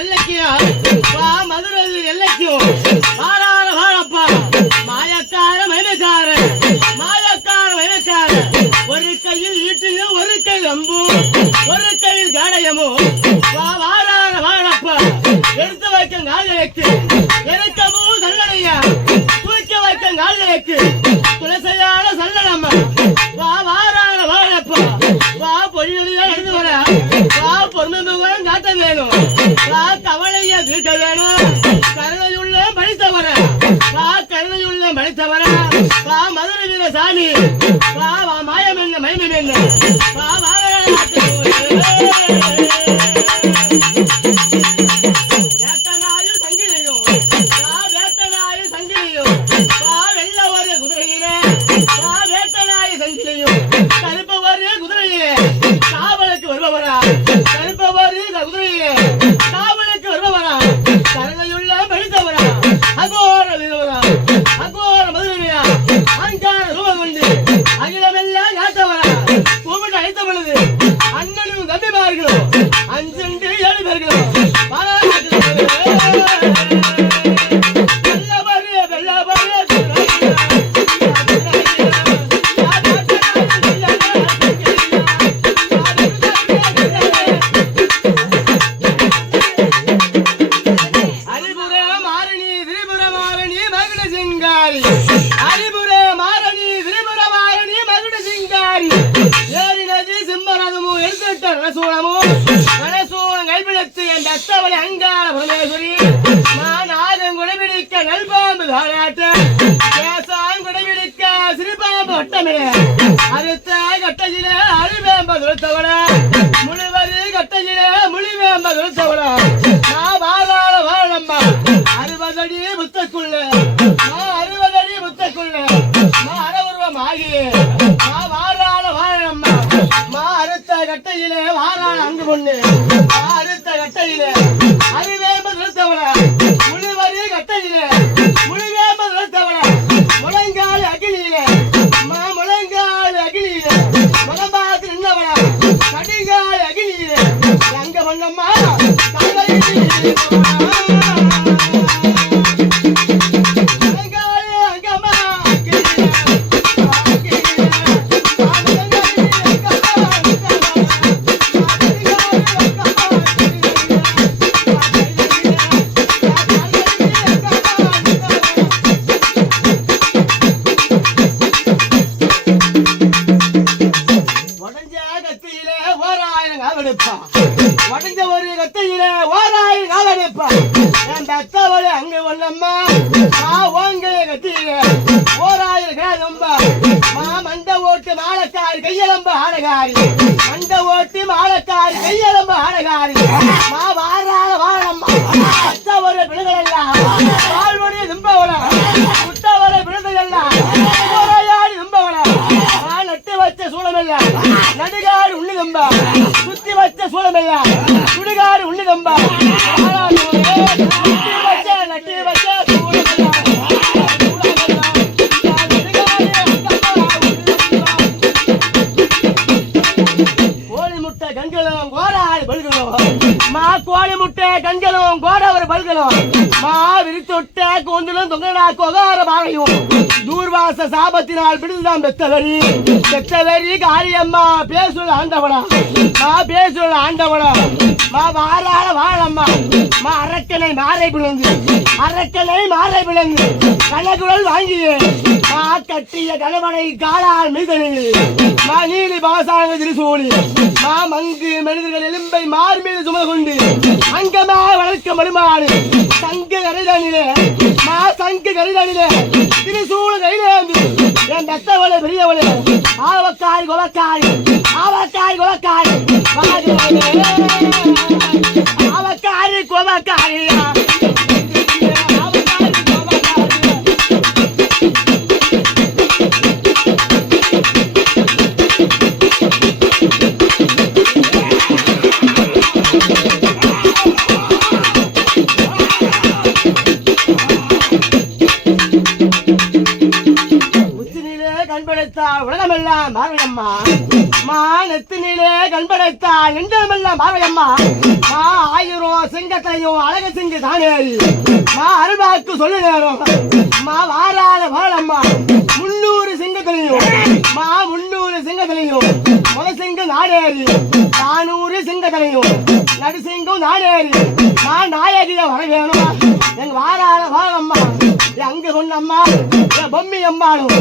எல்லைக்கும் மதுரை எல்லைக்கும் வாரார வாழப்பா மாயக்கார மயக்கார ஒரு கையில் ஈட்டியும் ஒரு கையில் அம்பும் ஒரு கையில் காடயமும் வாரார வாழப்பா எடுத்து வைக்கும் கால்களுக்கு இறக்கமும் சல்லடையா தூக்கி வைக்கும் கால்களுக்கு துளசையான சல்லடம்மா வாரார வாழப்பா பொழியா எடுத்து வர பொறுமை காட்ட வேணும் கவலைய வீட்ட வேணும் கருணையுள்ள படித்தவர கருணையுள்ள படித்தவர மதுரை வீர சாமி மாயம் என்ன மயமம் என்ன வேட்டனாயும் சங்கிலியும் வெள்ள ஒரு குதிரையிலே வேட்டனாய சங்கிலியும் கருப்ப ஒரு குதிரையிலே காவலுக்கு வருபவரா கருப்பவரு குதிரையிலே காவலுக்கு வருபவரா கருணையுள்ள படித்தவரா அகோர வீரவரா அகோர மதுரையா அங்கார ரூபம் கொண்டு அகிலமெல்லாம் காத்தவரா கூப்பிட்டு அழைத்த பொழுது அண்ணனும் தம்பிமார்களும் 5 7 பேர்களும் அங்காள பரமேஸ்வரி நாகம் குடைபிடிக்க நல்பாம்பு தாராட்ட குடைபிடிக்க சிறுபாம்பு வட்டமே அறுத்த கட்டையில அழிவேம்ப துரத்தவட முழுவது கட்டையில முழிவேம்ப துரத்தவட வாழாள வாழம்மா 60 அடி முத்தக்குள்ள 60 அடி முத்தக்குள்ள அறவுருவம் ஆகிய வாழாள வாழம்மா அறுத்த கட்டையில வாழாள அங்கு பொண்ணு அறுத்த கட்டையில அறிவேம்ப நிறுத்தவன முழுவரி கட்டையில முழுவேம்ப நிறுத்தவன முழங்கால் அகிலியில முழங்கால் அகிலியில முகம்பாத்து நின்றவன கடிகால் அகிலியில அங்க பண்ணம்மா உடஞ்ச ஒரு கத்தையில 1000 கால் எடுப்பா என் தத்தவளை அங்க ஒண்ணம்மா ஓங்க கத்தியில 1000 காலம்பா மண்ட ஓட்டு மாலக்காரி கையலம்பு ஆடகாரி மண்ட ஓட்டு மாலக்காரி கையலம்பு ஆடகாரி வாராத வாழம்மா தத்தவர பிள்ளைகள் எல்லாம் வாழ்வடைய நிம்பவள முத்தவர பிள்ளைகள் எல்லாம் போராடி நிம்பவள நட்டு வச்ச சூழமெல்ல நடுகாடு உண்ணி நம்பா சுத்தி வச்ச சூழமெல்ல சுடுகாடு உண்ணி நம்பா நட்டு வச்ச கோழி முட்டை கண்களும் கோடாடு பல்களும் கோழி முட்டை கண்களும் கோடவர் பல்களும் விரித்தொட்ட கூந்தலும் தொங்கனா கொகார பாவையும் தூர்வாச சாபத்தினால் பிடித்துதான் பெத்தவரி காரியம்மா பேசுள்ள ஆண்டவனா பேசுள்ள ஆண்டவனா வாராள வாழம்மா அரக்கனை மாறை பிளந்து கணக்குழல் வாங்கியே கட்டிய கணவனை காலால் மீதனில் நீலி பாசாங்க திருசூழி மங்கு மனிதர்கள் எலும்பை மார் மீது சுமந்து கொண்டு அங்கமா வளர்க்க மறுமாறு சங்கு கரைதானிலே திருசூழ கையிலேந்து என் பெத்தவளை பெரியவளை ஆவக்காய் கொலக்காய் ஆவக்காய் கொலக்காரியா உலகமெல்லாம் மாறியம்மா நெத்தினிலே கண்படைத்தா என்றமெல்லாம் பார்வையம்மா ஆயிரம் சிங்கத்தையும் அழக சிங்கு தானேரி அருள்வாக்கு சொல்லு நேரம் வாராத வாழம்மா 300 சிங்கத்திலையும் 300 சிங்கத்திலையும் சிங்கம் நாடேறி 400 சிங்கத்திலையும் நடுசிங்கம் நாடேறி நாயகிய வர வேணுமா எங்க வாராத வாழம்மா அங்க சொன்னம்மா பொம்மி அம்மாளும்